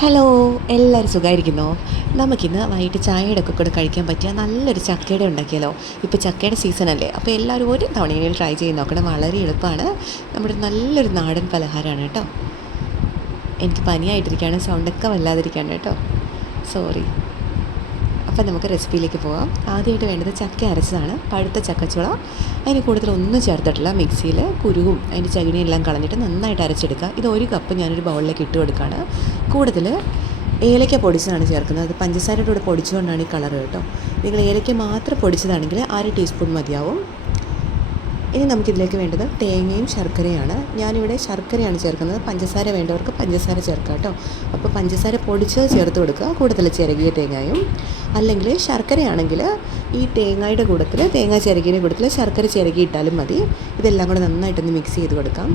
Hello എല്ലാവരും സുഖമായിരിക്കുന്നോ നമുക്കിന്ന് വൈകിട്ട് ചായയുടെ ഒക്കെ കൂടെ കഴിക്കാൻ പറ്റിയ നല്ലൊരു ചക്കയുടെ ഉണ്ടാക്കിയാലോ? ഇപ്പോൾ ചക്കയുടെ സീസൺ അല്ലേ? അപ്പോൾ എല്ലാവരും ഒരു തവണയെങ്കിലും ട്രൈ ചെയ്ത് നോക്കണം. വളരെ എളുപ്പമാണ്. നമ്മുടെ നല്ലൊരു നാടൻ പലഹാരമാണ് കേട്ടോ. എനിക്ക് പനിയായിട്ടിരിക്കുകയാണ് സൗണ്ടൊക്കെ വല്ലാതിരിക്കുകയാണ് കേട്ടോ. സോറി അപ്പം നമുക്ക് റെസിപ്പിയിലേക്ക് പോകാം ആദ്യമായിട്ട് വേണ്ടത് ചക്ക അരച്ചതാണ്. പഴുത്ത ചക്കച്ചുള അതിന് കൂടുതൽ ഒന്നും ചേർത്തിട്ടില്ല മിക്സിയിൽ കുരുവും അതിന്റെ ചകിണിയും എല്ലാം കളഞ്ഞിട്ട് നന്നായിട്ട് അരച്ചെടുക്കുക. ഇത് ഒരു കപ്പ് ഞാനൊരു ബൗളിലേക്ക് ഇട്ട് കൊടുക്കുകയാണ്. കൂടുതൽ ഏലയ്ക്ക പൊടിച്ചതാണ് ചേർക്കുന്നത്. അത് പഞ്ചസാരയുടെ കൂടെ പൊടിച്ചുകൊണ്ടാണ് ഈ കളർ കേട്ടോ. നിങ്ങൾ ഏലയ്ക്ക മാത്രം പൊടിച്ചതാണെങ്കിൽ അര ടീസ്പൂൺ മതിയാവും. ഇനി നമുക്കിതിലേക്ക് വേണ്ടത് തേങ്ങയും ശർക്കരയാണ്. ഞാനിവിടെ ശർക്കരയാണ് ചേർക്കുന്നത്. പഞ്ചസാര വേണ്ടവർക്ക് പഞ്ചസാര ചേർക്കാം കേട്ടോ. അപ്പോൾ പഞ്ചസാര പൊടിച്ചത് ചേർത്ത് കൊടുക്കുക. കൂടുതൽ ചിരകിയ തേങ്ങയും. അല്ലെങ്കിൽ ശർക്കരയാണെങ്കിൽ ഈ തേങ്ങയുടെ കൂടത്തിൽ തേങ്ങ ചിരകിയുടെ കൂടത്തിൽ ശർക്കര ചിരകി ഇട്ടാലും മതി. ഇതെല്ലാം കൂടെ നന്നായിട്ടൊന്ന് മിക്സ് ചെയ്ത് കൊടുക്കാം.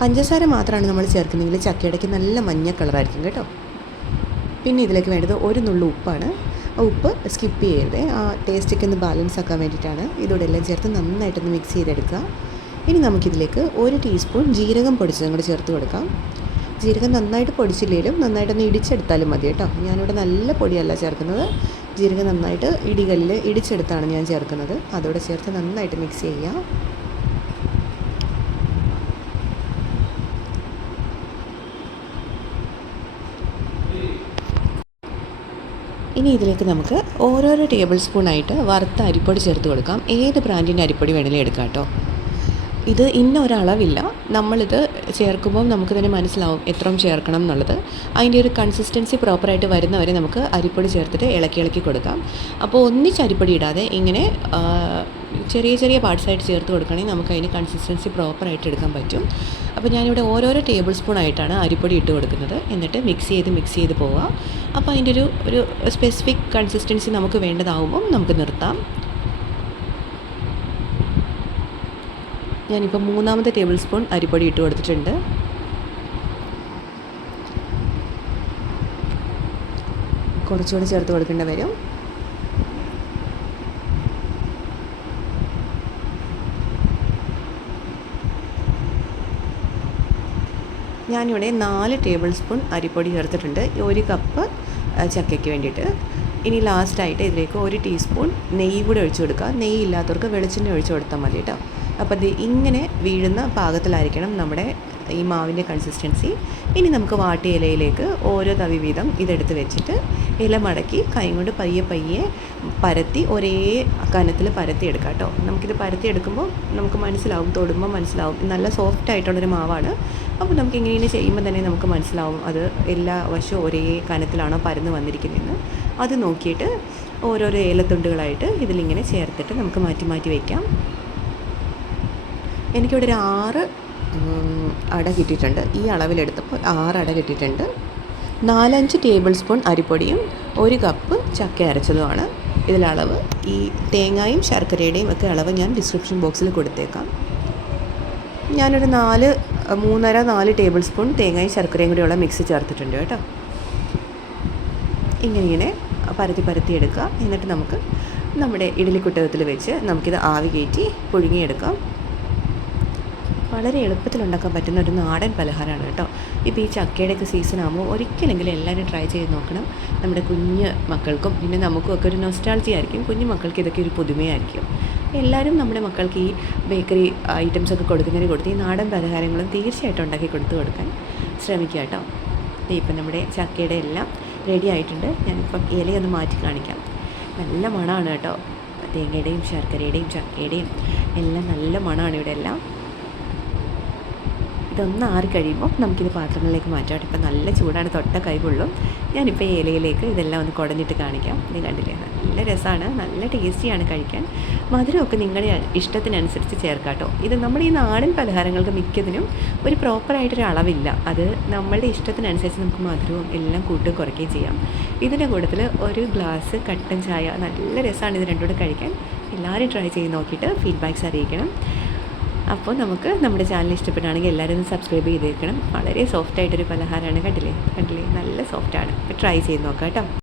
പഞ്ചസാര മാത്രമാണ് നമ്മൾ ചേർക്കുന്നതെങ്കിൽ ചക്കയിടയ്ക്ക് നല്ല മഞ്ഞ കളറായിരിക്കും കേട്ടോ. പിന്നെ ഇതിലേക്ക് വേണ്ടത് ഒരു നുള്ളു ഉപ്പാണ്. ഉപ്പ് സ്കിപ്പ് ചെയ്യരുത്. ആ ടേസ്റ്റൊക്കെ ഒന്ന് ബാലൻസ് ആക്കാൻ വേണ്ടിയിട്ടാണ് ഇതോടെ എല്ലാം ചേർത്ത് നന്നായിട്ടൊന്ന് മിക്സ് ചെയ്തെടുക്കുക. ഇനി നമുക്കിതിലേക്ക് ഒരു ടീസ്പൂൺ ജീരകം പൊടിച്ചതും കൂടെ ചേർത്ത് കൊടുക്കാം. ജീരകം നന്നായിട്ട് പൊടിച്ചില്ലെങ്കിലും നന്നായിട്ടൊന്ന് ഇടിച്ചെടുത്താലും മതി കേട്ടോ. ഞാനിവിടെ നല്ല പൊടിയല്ല ചേർക്കുന്നത്. ജീരകം നന്നായിട്ട് ഇടികല്ലിൽ ഇടിച്ചെടുത്താണ് ഞാൻ ചേർക്കുന്നത്. അതോടെ ചേർത്ത് നന്നായിട്ട് മിക്സ് ചെയ്യുക. ഇനി ഇതിലേക്ക് നമുക്ക് ഓരോരോ ടേബിൾ സ്പൂണായിട്ട് വറുത്ത അരിപ്പൊടി ചേർത്ത് കൊടുക്കാം. ഏത് ബ്രാൻഡിന്റെ അരിപ്പൊടി വേണമെങ്കിലും എടുക്കാം കേട്ടോ. ഇത് ഇന്ന ഒരളവില്ല. നമ്മളിത് ചേർക്കുമ്പോൾ നമുക്ക് തന്നെ മനസ്സിലാവും എത്രയും ചേർക്കണം എന്നുള്ളത്. അതിന്റെ ഒരു കൺസിസ്റ്റൻസി പ്രോപ്പറായിട്ട് വരുന്നവരെ നമുക്ക് അരിപ്പൊടി ചേർത്തിട്ട് ഇളക്കി ഇളക്കി കൊടുക്കാം. അപ്പോൾ ഒന്നിച്ച് അരിപ്പൊടി ഇടാതെ ഇങ്ങനെ ചെറിയ ചെറിയ പാർട്സായിട്ട് ചേർത്ത് കൊടുക്കുകയാണെങ്കിൽ നമുക്ക് അതിന് കൺസിസ്റ്റൻസി പ്രോപ്പറായിട്ട് എടുക്കാൻ പറ്റും. അപ്പോൾ ഞാനിവിടെ ഓരോരോ ടേബിൾ സ്പൂൺ ആയിട്ടാണ് അരിപ്പൊടി ഇട്ട് കൊടുക്കുന്നത്. എന്നിട്ട് മിക്സ് ചെയ്ത് മിക്സ് ചെയ്ത് പോവുക. അപ്പോൾ അതിന്റെ ഒരു ഒരു സ്പെസിഫിക് കൺസിസ്റ്റൻസി നമുക്ക് വേണ്ടതാവുമ്പം നമുക്ക് നിർത്താം. ഞാനിപ്പോൾ മൂന്നാമത്തെ ടേബിൾ സ്പൂൺ അരിപ്പൊടി ഇട്ട് കൊടുത്തിട്ടുണ്ട്. കുറച്ചുകൂടി ചേർത്ത് കൊടുക്കേണ്ടി വരും. ഞാനിവിടെ നാല് ടേബിൾ സ്പൂൺ അരിപ്പൊടി ചേർത്തിട്ടുണ്ട്. ഒരു കപ്പ് ചക്കയ്ക്ക് വേണ്ടിയിട്ട്. ഇനി ലാസ്റ്റായിട്ട് ഇതിലേക്ക് ഒരു ടീസ്പൂൺ നെയ്യ് കൂടെ ഒഴിച്ചു കൊടുക്കുക. നെയ്യ് ഇല്ലാത്തവർക്ക് വെളിച്ചെണ്ണ ഒഴിച്ചു കൊടുത്താൽ മതി കേട്ടോ. അപ്പോൾ ഇത് ഇങ്ങനെ വീഴുന്ന പാകത്തിലായിരിക്കണം നമ്മുടെ ഈ മാവിന്റെ കൺസിസ്റ്റൻസി ഇനി നമുക്ക് വാട്ടി ഇലയിലേക്ക് ഓരോ തവി വീതം ഇതെടുത്ത് വെച്ചിട്ട് ഇല മടക്കി കൈ കൊണ്ട് പയ്യെ പയ്യെ പരത്തി ഒരേ കനത്തിൽ പരത്തി എടുക്കാം കേട്ടോ. നമുക്കിത് പരത്തി എടുക്കുമ്പോൾ നമുക്ക് മനസ്സിലാവും തൊടുമ്പോൾ മനസ്സിലാവും. നല്ല സോഫ്റ്റ് ആയിട്ടുള്ളൊരു മാവാണ്. അപ്പോൾ നമുക്ക് ഇങ്ങനെ ചെയ്യുമ്പോൾ തന്നെ നമുക്ക് മനസ്സിലാവും അത് എല്ലാ വശവും ഒരേ കനത്തിലാണോ പരന്ന് വന്നിരിക്കുന്നതെന്ന്. അത് നോക്കിയിട്ട് ഓരോരോ ഏലത്തുണ്ടുകളായിട്ട് ഇതിലിങ്ങനെ ചേർത്തിട്ട് നമുക്ക് മാറ്റി മാറ്റി വയ്ക്കാം എനിക്കിവിടെ ഒരു ആറ് അട കിട്ടിയിട്ടുണ്ട്. ഈ അളവിലെടുത്തപ്പോൾ ആറ് അട കിട്ടിയിട്ടുണ്ട്. നാലഞ്ച് ടേബിൾ സ്പൂൺ അരിപ്പൊടിയും ഒരു കപ്പ് ചക്ക അരച്ചതുമാണ്. ഇതിലളവ് ഈ തേങ്ങയും ശർക്കരയുടെയും ഒക്കെ അളവ് ഞാൻ ഡിസ്ക്രിപ്ഷൻ ബോക്സിൽ കൊടുത്തേക്കാം. ഞാനൊരു നാല് മൂന്നര നാല് ടേബിൾ സ്പൂൺ തേങ്ങയും ശർക്കരയും കൂടിയുള്ള മിക്സ് ചേർത്തിട്ടുണ്ട് കേട്ടോ. ഇങ്ങനെ ഇങ്ങനെ പരത്തി പരത്തി എടുക്കുക. എന്നിട്ട് നമുക്ക് നമ്മുടെ ഇഡലിക്കുട്ടകത്തിൽ വെച്ച് നമുക്കിത് ആവി കയറ്റി പുഴുങ്ങിയെടുക്കാം. വളരെ എളുപ്പത്തിൽ ഉണ്ടാക്കാൻ പറ്റുന്ന ഒരു നാടൻ പലഹാരമാണ് കേട്ടോ. ഇപ്പോൾ ഈ ചക്കയുടെയൊക്കെ സീസൺ ആകുമ്പോൾ ഒരിക്കലെങ്കിലും എല്ലാവരും ട്രൈ ചെയ്ത് നോക്കണം. നമ്മുടെ കുഞ്ഞ് മക്കൾക്കും പിന്നെ നമുക്കും ഒക്കെ ഒരു നൊസ്റ്റാൾജി ആയിരിക്കും. കുഞ്ഞു മക്കൾക്ക് ഇതൊക്കെ ഒരു പുതുമയായിരിക്കും. എല്ലാവരും നമ്മുടെ മക്കൾക്ക് ഈ ബേക്കറി ഐറ്റംസ് ഒക്കെ കൊടുക്കുന്നതിന് കൊടുത്ത് ഈ നാടൻ പലഹാരങ്ങളും തീർച്ചയായിട്ടും ഉണ്ടാക്കി കൊടുത്തു കൊടുക്കാൻ ശ്രമിക്കുക കേട്ടോ. ഇപ്പം നമ്മുടെ ചക്കയുടെ എല്ലാം റെഡി ആയിട്ടുണ്ട്. ഞാനിപ്പം ഇലയൊന്ന് മാറ്റി കാണിക്കാം. നല്ല മണമാണ് കേട്ടോ. തേങ്ങയുടെയും ശർക്കരയുടെയും ചക്കയുടെയും എല്ലാം നല്ല മണമാണ് ഇവിടെ എല്ലാം. ഇതൊന്ന് ആറി കഴിയുമ്പോൾ നമുക്കിത് പാത്രങ്ങളിലേക്ക് മാറ്റാം. ഇപ്പം നല്ല ചൂടാണ് തൊട്ട കൈവുള്ളൂ ഞാനിപ്പോൾ ഏലയിലേക്ക് ഇതെല്ലാം ഒന്ന് കുടഞ്ഞിട്ട് കാണിക്കാം. ഇത് കണ്ടില്ലേ? നല്ല രസമാണ് നല്ല ടേസ്റ്റിയാണ് കഴിക്കാൻ. മധുരമൊക്കെ നിങ്ങളുടെ ഇഷ്ടത്തിനനുസരിച്ച് ചേർക്കാട്ടോ. ഇത് നമ്മുടെ ഈ നാടൻ പലഹാരങ്ങൾക്ക് മിക്കതിനും ഒരു പ്രോപ്പറായിട്ടൊരു അളവില്ല. അത് നമ്മളുടെ ഇഷ്ടത്തിനനുസരിച്ച് നമുക്ക് മധുരവും എല്ലാം കൂട്ട് കുറയ്ക്കുകയും ചെയ്യാം. ഇതിന്റെ കൂട്ടത്തിൽ ഒരു ഗ്ലാസ് കട്ടൻ ചായ. നല്ല രസമാണ് ഇത് രണ്ടുകൂടെ കഴിക്കാൻ. എല്ലാവരും ട്രൈ ചെയ്ത് നോക്കിയിട്ട് ഫീഡ്ബാക്ക്സ് അറിയിക്കണം. അപ്പോൾ നമുക്ക് നമ്മുടെ ചാനൽ ഇഷ്ടപ്പെടുകയാണെങ്കിൽ എല്ലാവരും ഒന്ന് സബ്സ്ക്രൈബ് ചെയ്തേക്കണം. വളരെ സോഫ്റ്റ് ആയിട്ടൊരു പലഹാരമാണ് കണ്ടില്ലേ? കണ്ടില്ലേ? നല്ല സോഫ്റ്റാണ് ട്രൈ ചെയ്ത് നോക്കാം കേട്ടോ.